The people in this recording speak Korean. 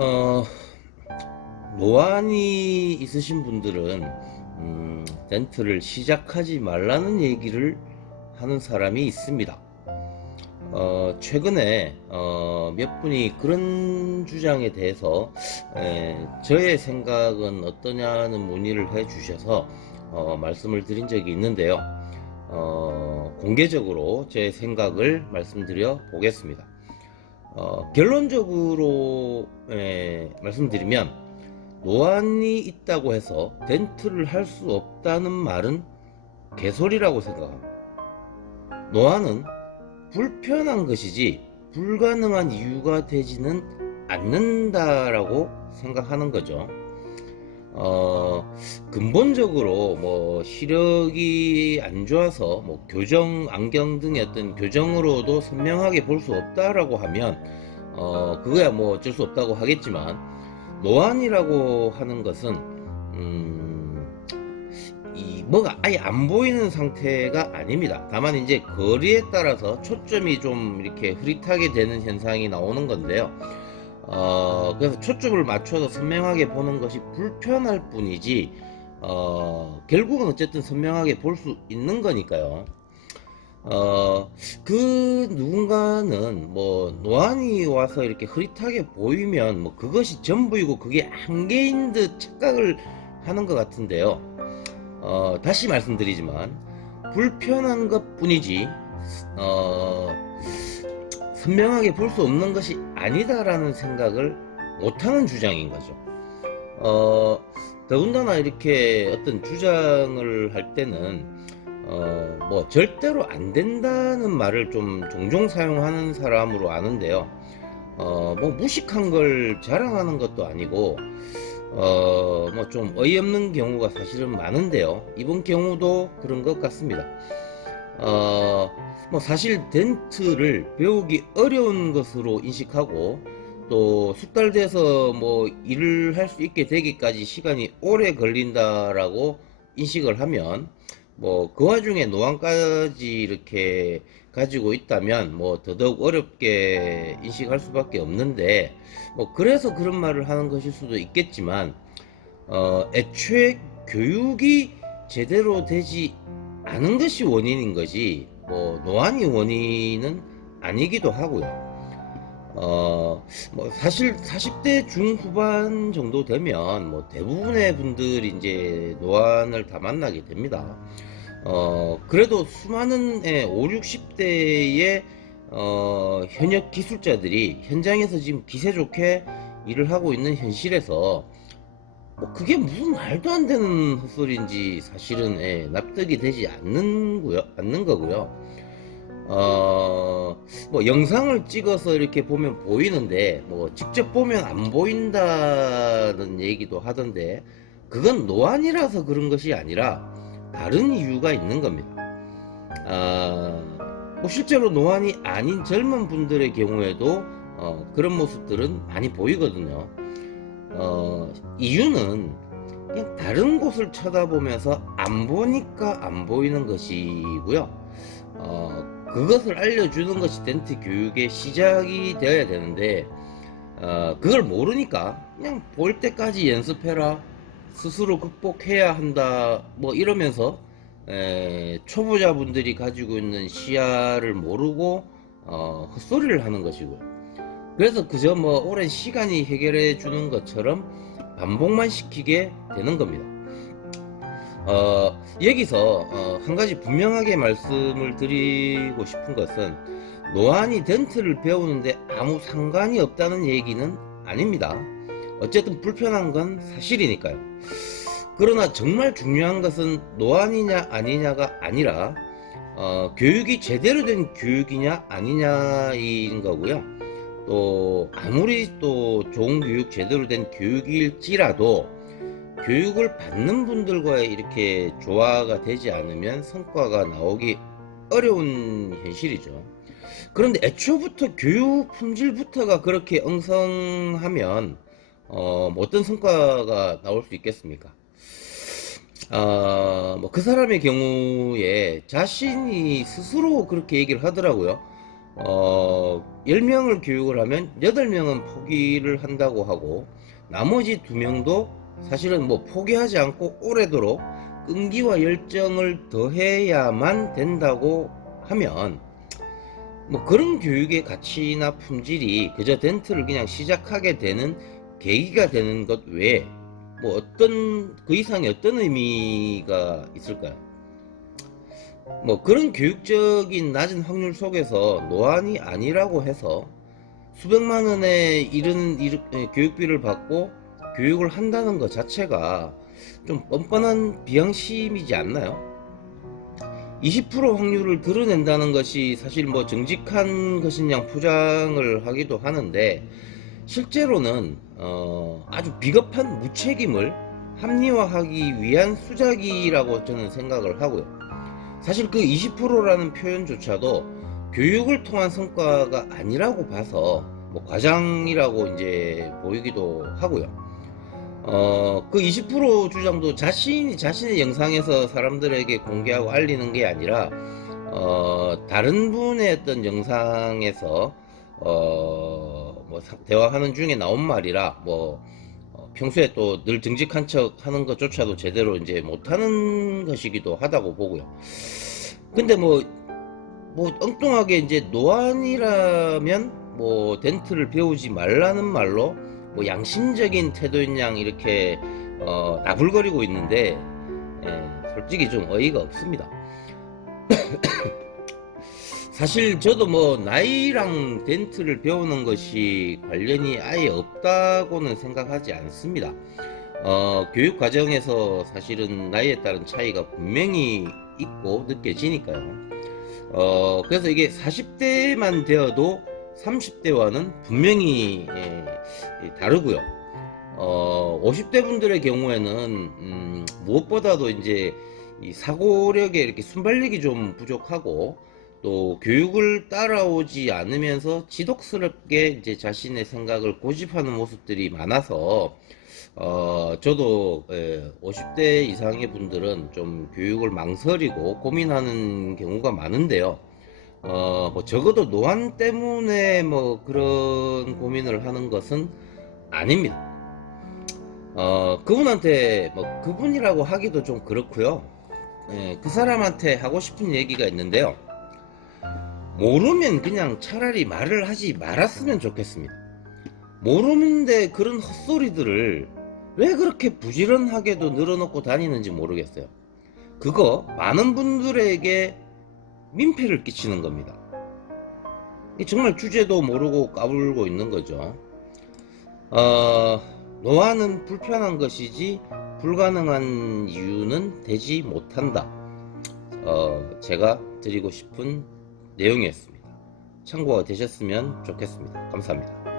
어, 노안이 있으신 분들은 덴트를 시작하지 말라는 얘기를 하는 사람이 있습니다. 최근에 몇 분이 그런 주장에 대해서 저의 생각은 어떠냐는 문의를 해 주셔서 말씀을 드린 적이 있는데요. 공개적으로 제 생각을 말씀드려 보겠습니다. 결론적으로 말씀드리면, 노안이 있다고 해서 덴트를 할 수 없다는 말은 개소리라고 생각합니다. 노안은 불편한 것이지 불가능한 이유가 되지는 않는다라고 생각하는 거죠. 근본적으로 뭐 시력이 안 좋아서 뭐 교정, 안경 등의 어떤 교정으로도 선명하게 볼 수 없다라고 하면 그거야 뭐 어쩔 수 없다고 하겠지만, 노안이라고 하는 것은 이 뭐가 아예 안 보이는 상태가 아닙니다. 다만 이제 거리에 따라서 초점이 좀 이렇게 흐릿하게 되는 현상이 나오는 건데요. 그래서 초점을 맞춰서 선명하게 보는 것이 불편할 뿐이지, 결국은 어쨌든 선명하게 볼 수 있는 거니까요. 그 누군가는 뭐 노안이 와서 이렇게 흐릿하게 보이면 뭐 그것이 전부이고 그게 한계인 듯 착각을 하는 것 같은데요. 다시 말씀드리지만 불편한 것 뿐이지 선명하게 볼 수 없는 것이 아니다라는 생각을 못하는 주장인 거죠. 더군다나 이렇게 어떤 주장을 할 때는 뭐 절대로 안 된다는 말을 좀 종종 사용하는 사람으로 아는데요. 뭐 무식한 걸 자랑하는 것도 아니고 뭐 좀 어이없는 경우가 사실은 많은데요. 이번 경우도 그런 것 같습니다. 뭐 사실 덴트를 배우기 어려운 것으로 인식하고, 또 숙달돼서 뭐 일을 할 수 있게 되기까지 시간이 오래 걸린다라고 인식을 하면, 뭐 그 와중에 노안까지 이렇게 가지고 있다면 뭐 더더욱 어렵게 인식할 수밖에 없는데, 뭐 그래서 그런 말을 하는 것일 수도 있겠지만, 애초에 교육이 제대로 되지 않은 것이 원인인 거지 뭐 노안이 원인은 아니기도 하고요. 뭐 사실 40대 중후반 정도 되면 뭐 대부분의 분들이 이제 노안을 다 만나게 됩니다. 그래도 수많은 5, 60대의 현역 기술자들이 현장에서 지금 기세 좋게 일을 하고 있는 현실에서 뭐 그게 무슨 말도 안 되는 헛소리인지 사실은 납득이 되지 않는 거고요. 뭐 영상을 찍어서 이렇게 보면 보이는데 뭐 직접 보면 안 보인다는 얘기도 하던데, 그건 노안이라서 그런 것이 아니라 다른 이유가 있는 겁니다. 뭐 실제로 노안이 아닌 젊은 분들의 경우에도 그런 모습들은 많이 보이거든요. 이유는 그냥 다른 곳을 쳐다보면서 안 보니까 안 보이는 것이고요. 그것을 알려주는 것이 덴트 교육의 시작이 되어야 되는데, 그걸 모르니까 그냥 볼 때까지 연습해라, 스스로 극복해야 한다, 뭐 이러면서 초보자분들이 가지고 있는 시야를 모르고 헛소리를 하는 것이고요. 그래서 그저 뭐 오랜 시간이 해결해 주는 것처럼 반복만 시키게 되는 겁니다. 여기서 한 가지 분명하게 말씀을 드리고 싶은 것은, 노안이 덴트를 배우는데 아무 상관이 없다는 얘기는 아닙니다. 어쨌든 불편한 건 사실이니까요. 그러나 정말 중요한 것은 노안이냐 아니냐가 아니라 교육이 제대로 된 교육이냐 아니냐인 거고요. 또 아무리 또 좋은 교육, 제대로 된 교육일지라도 교육을 받는 분들과의 이렇게 조화가 되지 않으면 성과가 나오기 어려운 현실이죠. 그런데 애초부터 교육 품질부터가 그렇게 엉성하면 뭐 어떤 성과가 나올 수 있겠습니까? 뭐 그 사람의 경우에 자신이 스스로 그렇게 얘기를 하더라고요. 10명을 교육을 하면 8명은 포기를 한다고 하고, 나머지 2명도 사실은 뭐 포기하지 않고 오래도록 끈기와 열정을 더해야만 된다고 하면, 뭐 그런 교육의 가치나 품질이 그저 덴트를 그냥 시작하게 되는 계기가 되는 것 외에 뭐 어떤 그 이상의 어떤 의미가 있을까요? 뭐 그런 교육적인 낮은 확률 속에서 노안이 아니라고 해서 수백만 원에 이르는 교육비를 받고 교육을 한다는 것 자체가 좀 뻔뻔한 비양심이지 않나요? 20% 확률을 드러낸다는 것이 사실 뭐 정직한 것이냐 포장을 하기도 하는데, 실제로는 아주 비겁한 무책임을 합리화하기 위한 수작이라고 저는 생각을 하고요. 사실 그 20%라는 표현조차도 교육을 통한 성과가 아니라고 봐서 뭐 과장이라고 이제 보이기도 하고요. 그 20% 주장도 자신의 영상에서 사람들에게 공개하고 알리는 게 아니라, 다른 분의 어떤 영상에서, 뭐, 대화하는 중에 나온 말이라, 뭐, 평소에 또 늘 정직한 척 하는 것조차도 제대로 이제 못하는 것이기도 하다고 보고요. 근데 뭐, 엉뚱하게 이제 노안이라면, 뭐, 덴트를 배우지 말라는 말로, 뭐 양심적인 태도인 양 이렇게 나불거리고 있는데, 솔직히 좀 어이가 없습니다. 사실 저도 뭐 나이랑 덴트를 배우는 것이 관련이 아예 없다고는 생각하지 않습니다. 교육 과정에서 사실은 나이에 따른 차이가 분명히 있고 느껴지니까요. 그래서 이게 40대만 되어도 30대와는 분명히 다르고요. 50대 분들의 경우에는 무엇보다도 이제 이 사고력에 이렇게 순발력이 좀 부족하고, 또 교육을 따라오지 않으면서 지독스럽게 이제 자신의 생각을 고집하는 모습들이 많아서, 저도 50대 이상의 분들은 좀 교육을 망설이고 고민하는 경우가 많은데요. 뭐 적어도 노안 때문에 뭐 그런 고민을 하는 것은 아닙니다. 그분한테 뭐 그분이라고 하기도 좀 그렇고요. 그 사람한테 하고 싶은 얘기가 있는데요. 모르면 그냥 차라리 말을 하지 말았으면 좋겠습니다. 모르는데 그런 헛소리들을 왜 그렇게 부지런하게도 늘어놓고 다니는지 모르겠어요. 그거 많은 분들에게 민폐를 끼치는 겁니다. 정말 주제도 모르고 까불고 있는 거죠. 노안은 불편한 것이지 불가능한 이유는 되지 못한다. 제가 드리고 싶은 내용이었습니다. 참고가 되셨으면 좋겠습니다. 감사합니다.